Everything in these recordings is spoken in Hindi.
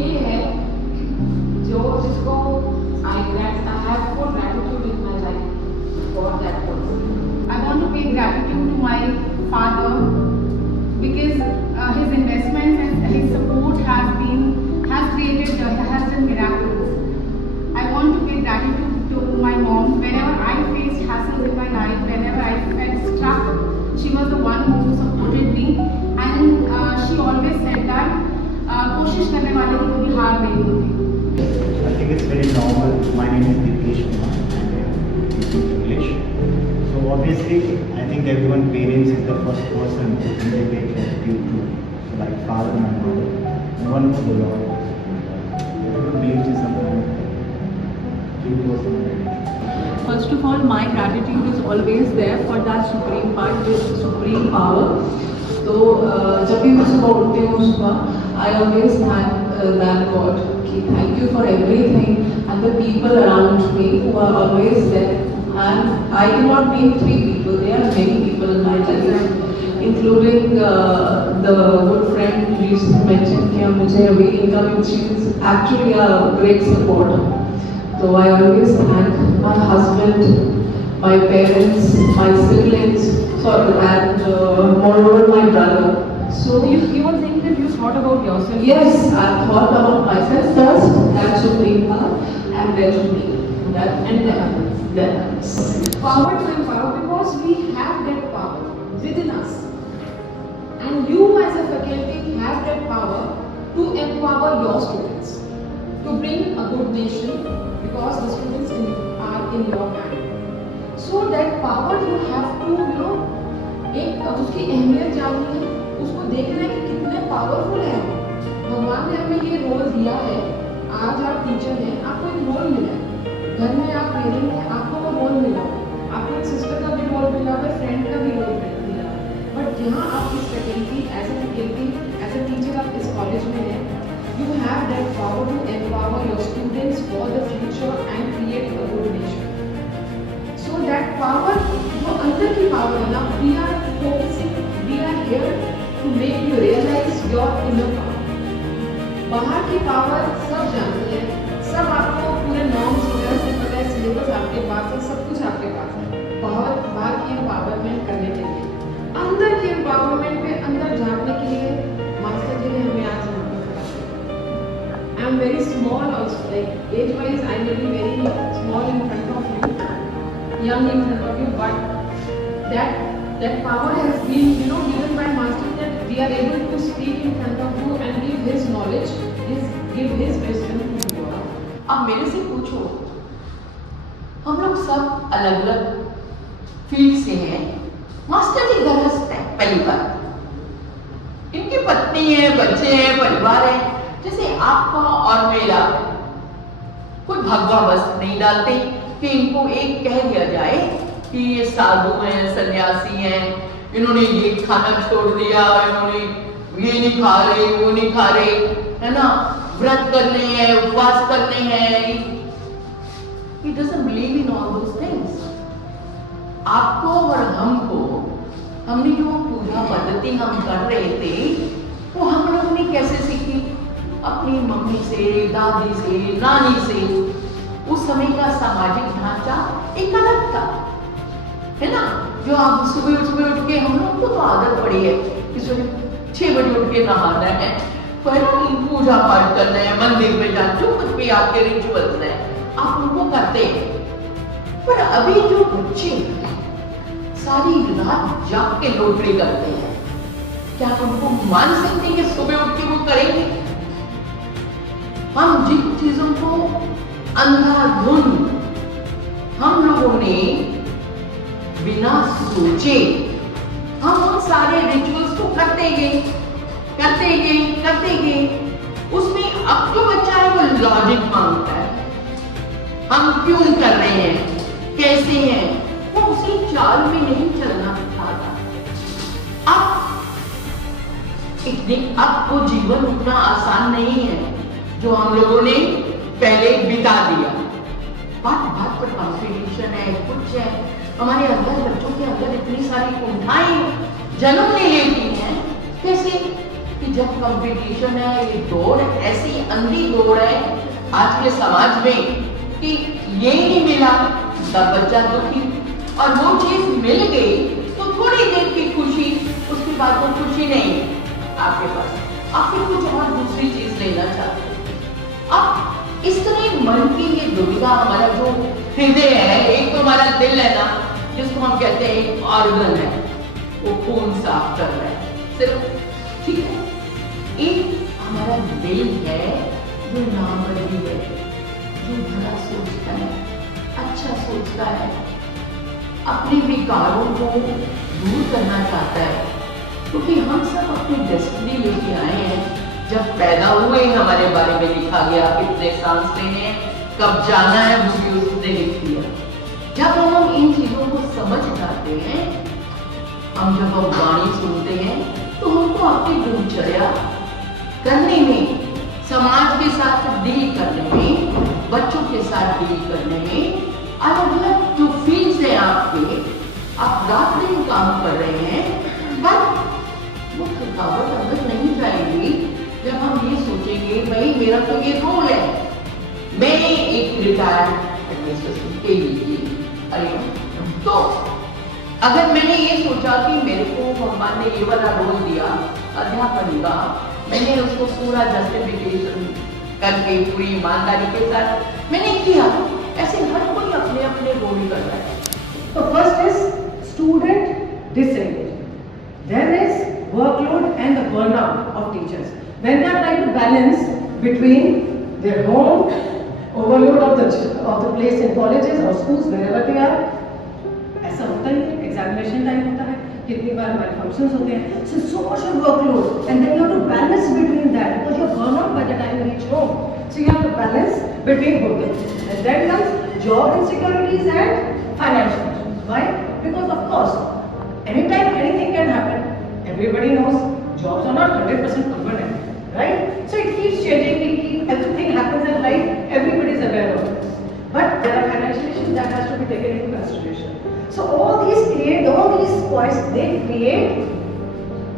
ये है जिसको I have full gratitude in my life for that person. I want to pay gratitude to my father because his investments and his support has done miracles. I want to pay gratitude to my mom. Whenever I faced hassles in my life, whenever I felt stuck, she was the one who supported me, and she always said that कोशिश करने वाले की कभी हार नहीं होती. I think it's very normal. My name is Divyesh Kumar and I speak English. So obviously, I think everyone parents is the first person who they pay gratitude to, so like father and mother, and one to the Lord. Everyone believes in some kind of due person. First of all, my gratitude is always there for that supreme part, this supreme power. तो जब भी मैं सुबह उठती हूँ सुबह, I always thank that God. Thank you for everything and the people around me who are always there. And I cannot name 3 people. There are many people in my life, including the good friend who used to mention कि मुझे अभी incoming she is actually a great support. So I always thank my husband, my parents, my siblings, and moreover my brother. So you were saying that you thought about yourself? Yes, I thought about myself first, then supreme power, and then to me. And then others. Power to empower, because we have that power within us. And you as a faculty have that power to empower your students, to bring a good nation, because the students are in your hand. So that power you have to, एक उसकी अहमियत जाननी है, उसको देखना है कि कितने पावरफुल है. भगवान ने हमें ये रोल दिया है. आज आप टीचर हैं, आपको एक रोल मिला है. घर में आप पेरेंट हैं, आपको वो रोल मिला. आपको एक सिस्टर का भी रोल मिला है, फ्रेंड का भी रोल मिला. बट यहाँ आप इस फैकल्टी एज अ टीचर आप इस कॉलेज में हैं, you have that power to empower your students for the future and create a good nation. So that power, जो अंदर की पावर है ना, we are focusing, we are here to make you realize your inner power. बाहर की पावर सब जानते हैं, सब आपको पूरे नॉर्म्स वगैरह से पता है, सिलेबस आपके पास है, सब कुछ आपके पास है. बाहर की एम्पावरमेंट करने के लिए, अंदर की एम्पावरमेंट पे अंदर झांकने के लिए मास्टर जी ने हमें आज यहाँ पर खड़ा किया. I am very small also, like age wise I may be very small in front of you, young in front of you, but that power has been given by master, that we are able to speak in front of you and give his knowledge, give his wisdom to you all. अब मेरे से पूछो, हम लोग सब अलग अलग फील्ड से हैं. मास्टर जी गृहस्थ है, पहली बात. इनकी पत्नी है, बच्चे हैं, परिवार है. जैसे आपका और मेरा कोई भगवा वस्त्र नहीं डालते कि इनको एक कह दिया जाए कि ये साधु हैं, सन्यासी हैं, इन्होंने ये खाना छोड़ दिया, इन्होंने ये नहीं खा रहे, वो नहीं खा रहे, है ना, व्रत करने हैं, उपवास करने हैं. He doesn't believe in all those things. आपको और हमको, हमने जो पूजा पद्धति हम कर रहे थे, वो हम लोग ने कैसे सीखी? अपनी मम्मी से, दादी से, नानी से. उस समय का सामाजिक ढांचा एक अलग था, है ना. जो आप सुबह उठ के, हम लोग को तो आदत पड़ी है कि सुबह 6 बजे उठ के नहाना है, पर पूजा पाठ करना है, मंदिर में जाना, जो कुछ भी आपके रिचुअल्स हैं आप उनको करते हैं. पर अभी जो बच्चे सारी रात जाग के नौकरी करते हैं, क्या आप उनको मान सकते हैं कि सुबह उठ के वो करेंगे? हम जिन चीजों को अंधाधुंध हम लोगों ने बिना सोचे हम उन सारे रिचुअल्स को करते गए. उसमें अब जो बच्चा है वो लॉजिक मांगता है, हम क्यों कर रहे हैं, कैसे हैं, वो उसी चाल में नहीं चलना चाहता. अब वो जीवन उतना आसान नहीं है जो हम लोगों ने पहले बिता दिया. बात पर कॉम्पिटिशन है, कुछ है. हमारे अंदर, बच्चों के अंदर इतनी सारी कुंठाएं जन्म ले लेती हैं. कैसे कि जब कंपटीशन है, ये दौड़ ऐसी अंधी दौड़ है आज के समाज में कि ये नहीं मिला तब बच्चा दुखी, और वो चीज मिल गई तो थोड़ी देर की खुशी, उसके बाद वो खुशी नहीं आपके पास, आप फिर कुछ और दूसरी चीज लेना चाहते हैं। अब इस तरह मन की ये दुविधा, हमारा जो हृदय है, एक तो हमारा दिल है ना, जिसको हम कहते हैं एक ऑर्गन है, वो खून साफ कर रहा है सिर्फ, ठीक है। एक हमारा दिल है जो नामर्दी है, जो भला सोचता है, अच्छा सोचता है, अपने विकारों को दूर करना चाहता है, क्योंकि हम सब अपनी डेस्टिनी लेके आए हैं। जब पैदा हुए हमारे बारे में लिखा गया, कितने सांस लेने हैं, कब जाना है, वो भी उसने लिख दिया। जब हम इन चीजों को समझ जाते हैं, हम जब हम वाणी सुनते हैं, तो हमको अपनी दिनचर्या करने में, समाज के साथ डील करने में, बच्चों के साथ डील करने में, अलग अलग जो फील्ड्स हैं आपके, आप रात दिन काम कर रहे हैं, बट वो थकावट अंदर नहीं जाएगी जब हम ये सोचेंगे भाई मेरा तो ये रोल है, मैं एक रिटायर्ड एडमिनिस्ट्रेशन के लिए, अरे तो अगर मैंने ये सोचा कि मेरे को भगवान ने ये वाला रोल दिया अध्यापन का, मैंने उसको पूरा जस्टिफिकेशन करके पूरी ईमानदारी के साथ मैंने किया, ऐसे हर कोई अपने अपने रोल कर रहा है। So first is student disengagement. Then is workload and the burnout of teachers. When they are trying to balance between their home, overload of the place in colleges or schools wherever they are, ऐसा होता ही है, एग्जामिनेशन टाइम होता है, कितनी बार हमारे फंक्शंस होते हैं, so much of workload and then you have to balance between that because you are burnt out by the time you reach home, so you have to balance between both them. And then comes job insecurities and financial issues. Why? Because of course anytime anything can happen. Everybody knows jobs are not 100% permanent, right? So it keeps changing, everything happens in life, everybody is aware of it, but there are financial issues that has to be taken into consideration. So all these points, they create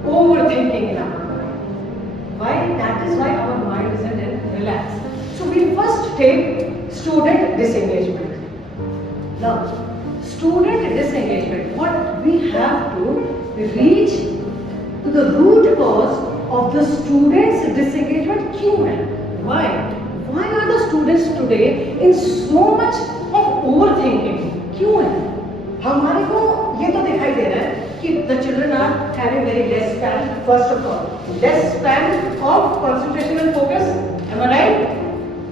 overthinking in our mind. Why? That is why our mind isn't relaxed. So we first take student disengagement. Now, student disengagement, what we have to reach to the root cause of the students disengagement. क्यों है? Why? Why are the students today in so much of overthinking? क्यों है? हमारे को ये तो दिखाई दे रहा है कि the children are having very less span, first of all, less span of concentration and focus. Am I right?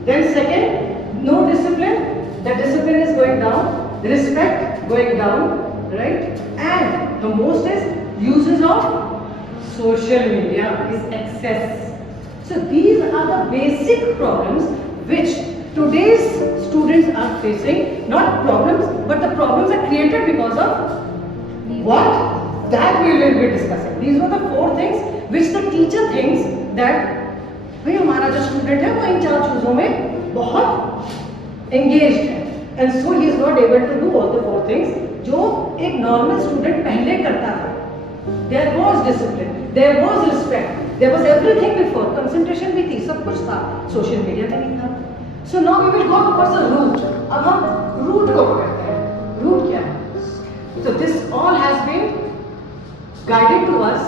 Then second, no discipline. The discipline is going down, the respect going down, right? And the most is uses of social media is excess. So these are the basic problems which today's students are facing. Not problems, but the problems are created because of what? That we will be discussing. These were the 4 things which the teacher thinks that भाई हमारा जो स्टूडेंट है वो इन 4 चीजों में बहुत engaged है, and so he is not able to do all the 4 things जो एक normal student पहले करता था. There was discipline, there was respect, there was everything before. Concentration भी थी, सब कुछ था. Social media भी नहीं था. So now we will go towards the root. अब हम root को पकड़ते हैं. Root क्या है? So this all has been guided to us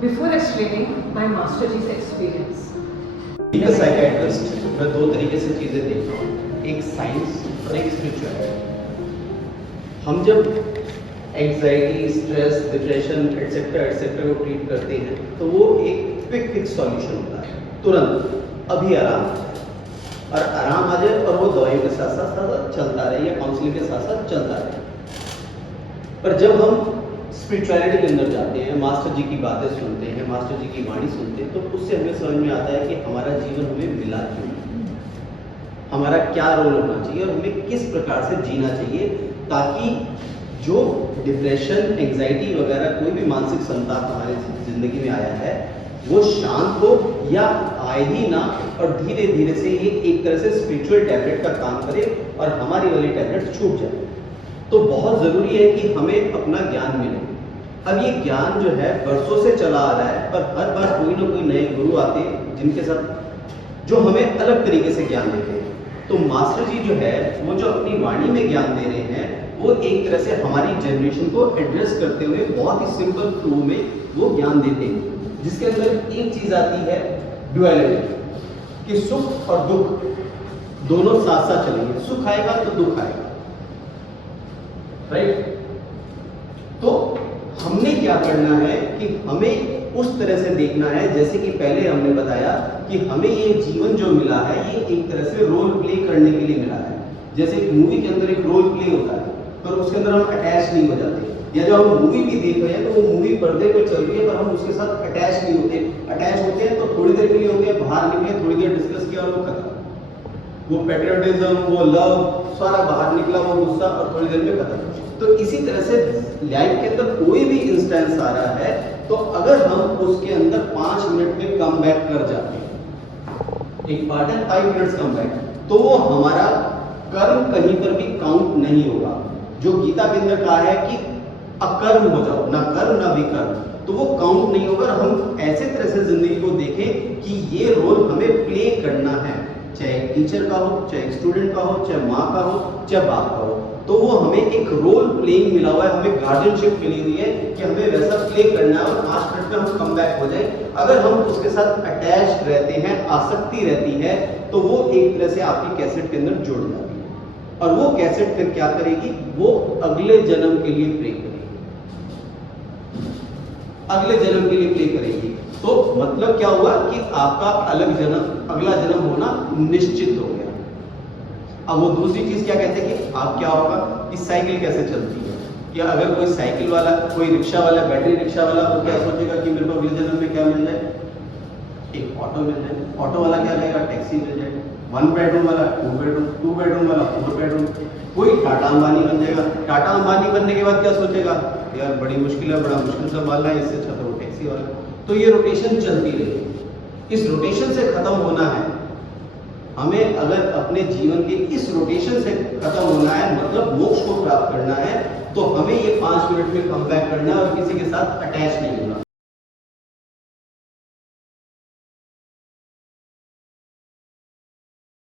before explaining my Master Ji's experience. Being a psychiatrist, मैं 2 तरीके से चीजें देखता हूँ, एक साइंस और एक स्पिरिचुअलिटी। हम जब एंजाइटी, स्ट्रेस, डिप्रेशन एटसेट्रा को ट्रीट करते हैं तो वो एक क्विक फिक्स सॉल्यूशन होता है, तुरंत अभी आराम, और आराम आ जाए और वो दवाइयों के साथ साथ चलता रहे या काउंसलिंग के साथ साथ चलता रहे। पर जब हम स्पिरिचुअलिटी के अंदर जाते हैं, मास्टर जी की बातें सुनते हैं, मास्टर जी की वाणी सुनते हैं, तो उससे हमें समझ में आता है कि हमारा जीवन हमें मिला क्यों, हमारा क्या रोल होना चाहिए और हमें किस प्रकार से जीना चाहिए, ताकि जो डिप्रेशन, एंजाइटी वगैरह कोई भी मानसिक संताप हमारे जिंदगी में आया है वो शांत हो या आए ही ना, और धीरे धीरे से ये एक तरह से स्पिरिचुअल टैबलेट का काम करे और हमारी वाली टैबलेट छूट जाए। तो बहुत ज़रूरी है कि हमें अपना ज्ञान मिले, अब ये ज्ञान जो है वर्षों से चला आ रहा है, पर हर बार कोई ना कोई नए गुरु आते हैं जिनके साथ जो हमें अलग तरीके से ज्ञान देते हैं। तो मास्टर जी जो है वो जो अपनी वाणी में ज्ञान दे रहे हैं वो एक तरह से हमारी जनरेशन को एड्रेस करते हुए बहुत ही सिंपल फ्लो में वो ज्ञान देते हैं, जिसके अंदर एक चीज आती है ड्युअलिटी, कि सुख और दुख दोनों साथ साथ चलेंगे, सुख आएगा तो दुख आएगा, राइट। तो हमने क्या करना है कि हमें उस तरह से देखना है, जैसे कि पहले हमने बताया कि हमें ये जीवन जो मिला है ये एक तरह से रोल प्ले करने के लिए मिला है। जैसे एक मूवी के अंदर एक रोल प्ले होता है पर उसके अंदर हम अटैच नहीं हो जाते, या जब हम मूवी भी देख रहे हैं तो वो मूवी पर्दे पे चल रही है पर हम उसके साथ अटैच नहीं होते। अटैच होते हैं तो थोड़ी देर के लिए होते हैं, बाहर निकले, थोड़ी देर डिस्कस किया और वो खत्म। वो पेट्रियटिज्म, वो लव सारा बाहर निकला, वो गुस्सा और थोड़ी देर में खत्म। तो इसी तरह से लाइफ के अंदर कोई भी इंस्टेंस आ रहा है तो अगर हम उसके अंदर 5 मिनट में कम बैक कर जाते हैं, एक पार्ट है 5 मिनट्स कम बैक, तो वो हमारा कर्म कहीं पर भी काउंट नहीं होगा। जो गीता के अंदर कहा है कि अकर्म हो जाओ, ना कर्म ना विकर्म, तो वो काउंट नहीं होगा। हम ऐसे तरह से जिंदगी को देखें कि ये रोल हमें प्ले करना है, चाहे टीचर का हो, चाहे स्टूडेंट का हो, चाहे माँ का हो, चाहे बाप का हो, तो वो हमें एक रोल प्लेइंग मिला हुआ है, हमें गार्डियनशिप मिली हुई है कि हमें वैसा प्ले करना है और 5 मिनट में हम कम बैक हो जाए। अगर हम उसके साथ अटैच रहते हैं, आसक्ति रहती है, तो वो एक तरह से आपकी कैसेट के अंदर जुड़ जाती है और वो कैसेट फिर क्या करेगी, वो अगले जन्म के लिए प्ले करेगी, अगले जन्म के लिए प्ले करेगी। तो मतलब क्या हुआ कि आपका अलग जन्म, अगला जन्म होना निश्चित हो गया। अब वो दूसरी चीज क्या कहते हैं कि आप क्या होगा कि साइकिल कैसे चलती है, या अगर कोई साइकिल वाला, कोई रिक्शा वाला, बैटरी रिक्शा वाला, तो क्या सोचेगा कि मेरे को अगले जन्म में क्या मिल जाए, एक ऑटो मिल जाए। ऑटो वाला क्या कहेगा, टैक्सी मिल जाए। 1 बेडरूम वाला 2 बेडरूम, 2 बेडरूम वाला 4 बेडरूम। कोई टाटा अंबानी बन जाएगा। टाटा अंबानी बनने के बाद क्या सोचेगा, यार बड़ी मुश्किल है, बड़ा मुश्किल संभालना है, इससे अच्छा तो वो टैक्सी वाला। तो ये रोटेशन चलती रहेगी। इस रोटेशन से खत्म होना है हमें, अगर अपने जीवन के इस रोटेशन से खत्म होना है, मतलब मोक्ष को प्राप्त करना है, तो हमें ये 5 मिनट में कम बैक करना है और किसी के साथ अटैच नहीं होना।